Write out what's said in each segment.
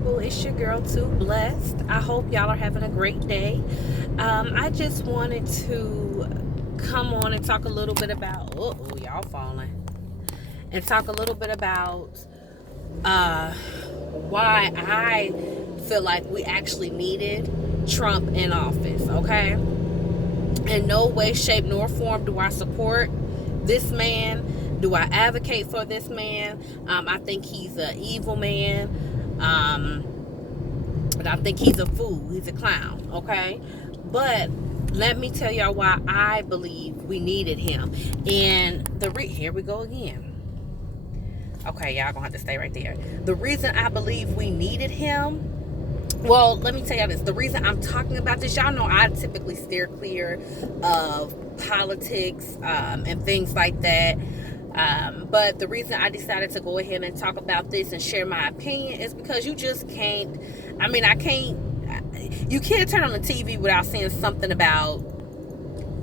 people, it's your girl Too Blessed. I hope y'all are having a great day. I just wanted to come on and talk a little bit about, y'all falling, and talk a little bit about uh, why I feel like we actually needed Trump in office, okay? In no way, shape, nor form do I support this man. Do I advocate for this man? I think he's an evil man. But I think he's a fool. He's a clown, okay? But let me tell y'all why I believe we needed him. And here we go again. Okay, y'all gonna have to stay right there. The reason I believe we needed him, well, let me tell y'all this. The reason I'm talking about this, y'all know I typically steer clear of politics and things like that. But the reason I decided to go ahead and talk about this and share my opinion is because you just can't, you can't turn on the TV without seeing something about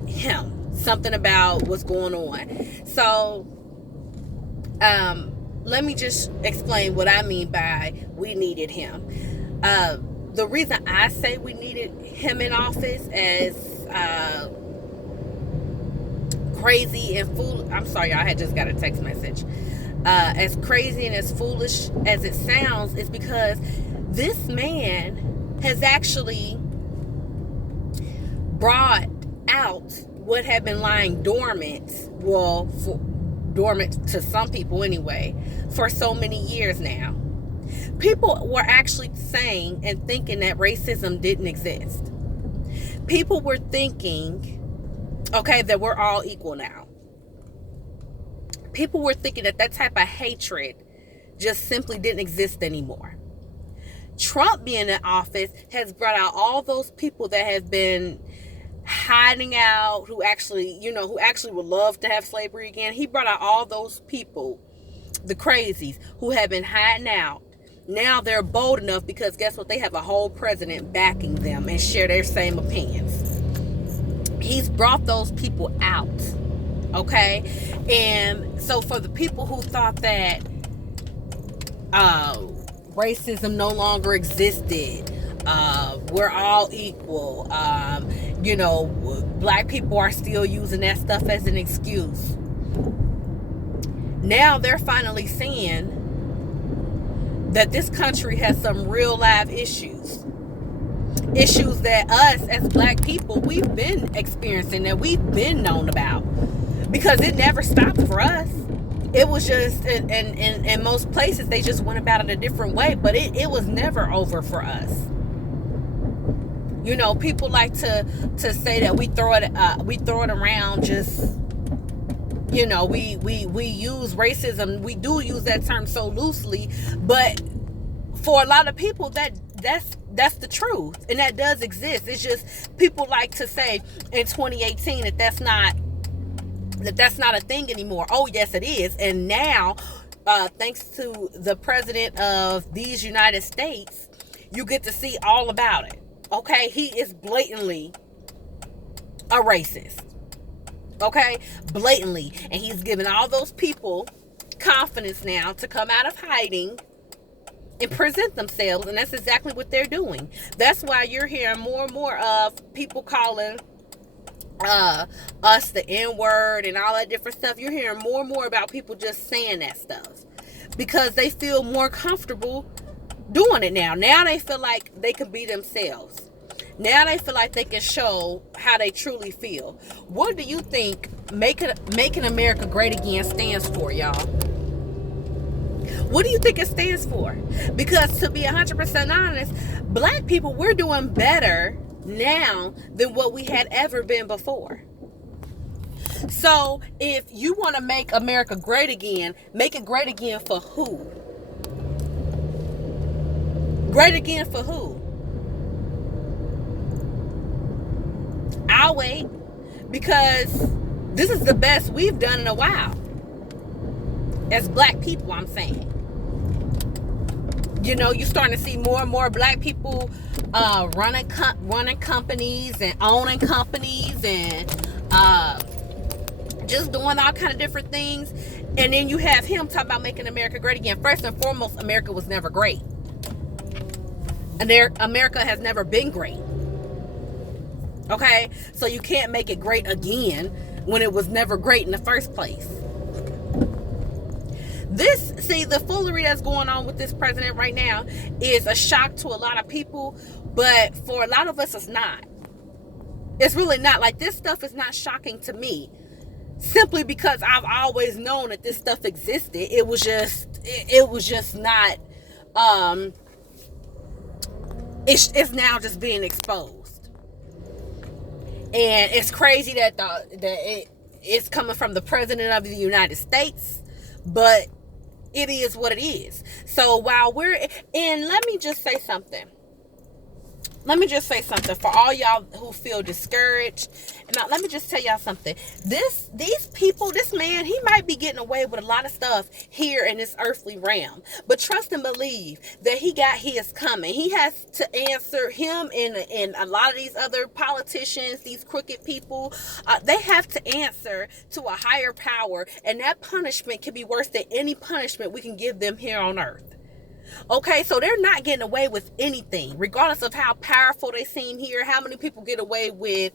him, something about what's going on. So, let me just explain what I mean by we needed him. The reason I say we needed him in office as crazy and foolish. I'm sorry, y'all, I had just got a text message. As crazy and as foolish as it sounds is because this man has actually brought out what had been lying dormant, dormant to some people anyway, for so many years now. People were actually saying and thinking that racism didn't exist. People were thinking, okay, that we're all equal now. People were thinking that that type of hatred just simply didn't exist anymore. Trump being in office has brought out all those people that have been hiding out, who actually would love to have slavery again. He brought out all those people, the crazies, who have been hiding out. Now they're bold enough because guess what? They have a whole president backing them and share their same opinions. He's brought those people out, okay? And so for the people who thought that racism no longer existed, we're all equal, black people are still using that stuff as an excuse. Now they're finally seeing that this country has some real live issues that us as black people, we've been experiencing, that we've been known about, because it never stopped for us. It was just in most places they just went about it a different way, but it was never over for us. People like to say that we throw it around, just we use racism, we do use that term so loosely, but for a lot of people that's the truth, and that does exist. It's just people like to say in 2018 that that's not a thing anymore. Oh yes, it is. And now thanks to the president of these United States, you get to see all about it. Okay, he is blatantly a racist. Okay, blatantly. And he's given all those people confidence now to come out of hiding and present themselves, and that's exactly what they're doing. That's why you're hearing more and more of people calling us the N-word and all that different stuff. You're hearing more and more about people just saying that stuff because they feel more comfortable doing it now. Now they feel like they can be themselves. Now they feel like they can show how they truly feel. What do you think Making America Great Again stands for, y'all? What do you think it stands for? Because to be 100% honest, black people, we're doing better now than what we had ever been before. So if you want to make America great again, make it great again for who? Great again for who? I'll wait, because this is the best we've done in a while. As black people, I'm saying. You're starting to see more and more black people running companies and owning companies and just doing all kind of different things. And then you have him talking about making America great again. First and foremost, America was never great. And America has never been great. Okay? So you can't make it great again when it was never great in the first place. The foolery that's going on with this president right now is a shock to a lot of people, but for a lot of us, it's not. It's really not. Like, this stuff is not shocking to me, simply because I've always known that this stuff existed. It was just not. It's now just being exposed, and it's crazy that it's coming from the president of the United States, but it is what it is. So while let me just say something. For all y'all who feel discouraged. Now, let me just tell y'all something. These people, this man, he might be getting away with a lot of stuff here in this earthly realm. But trust and believe that he got his coming. He has to answer, him and a lot of these other politicians, these crooked people, they have to answer to a higher power. And that punishment can be worse than any punishment we can give them here on earth. Okay, so they're not getting away with anything, regardless of how powerful they seem here. How many people get away with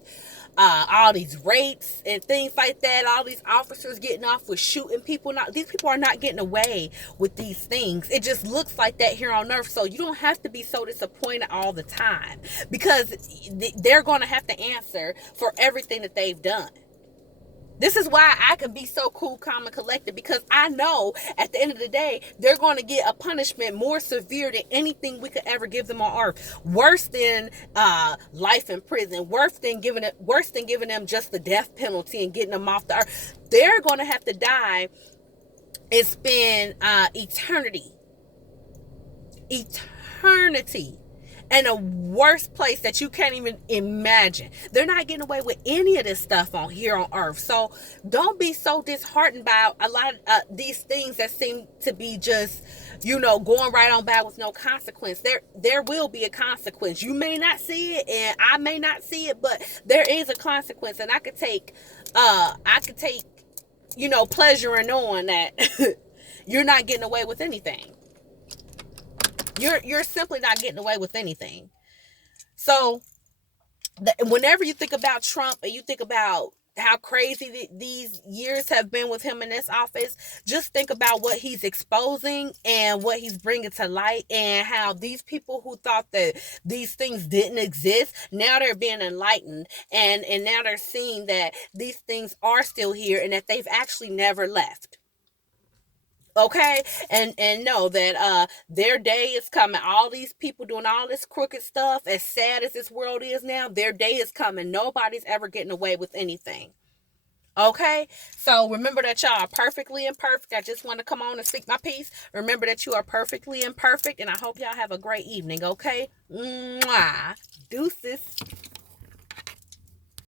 all these rapes and things like that? All these officers getting off with shooting people. These people are not getting away with these things. It just looks like that here on earth. So you don't have to be so disappointed all the time, because they're going to have to answer for everything that they've done. This is why I can be so cool, calm, and collected, because I know at the end of the day, they're going to get a punishment more severe than anything we could ever give them on earth. Worse than life in prison. Worse than giving them just the death penalty and getting them off the earth. They're going to have to die and spend eternity in a worse place that you can't even imagine. They're not getting away with any of this stuff on here on earth. So don't be so disheartened by a lot of these things that seem to be just, going right on by with no consequence. There will be a consequence. You may not see it, and I may not see it, but there is a consequence. And I could take pleasure in knowing that you're not getting away with anything. You're simply not getting away with anything. So whenever you think about Trump and you think about how crazy these years have been with him in this office, just think about what he's exposing and what he's bringing to light, and how these people who thought that these things didn't exist, now they're being enlightened, and now they're seeing that these things are still here and that they've actually never left. Okay, and know that their day is coming. All these people doing all this crooked stuff, as sad as this world is now, their day is coming. Nobody's ever getting away with anything. Okay, so remember that y'all are perfectly imperfect. I just want to come on and speak my piece. Remember that you are perfectly imperfect, and I hope y'all have a great evening. Okay, mwah, deuces.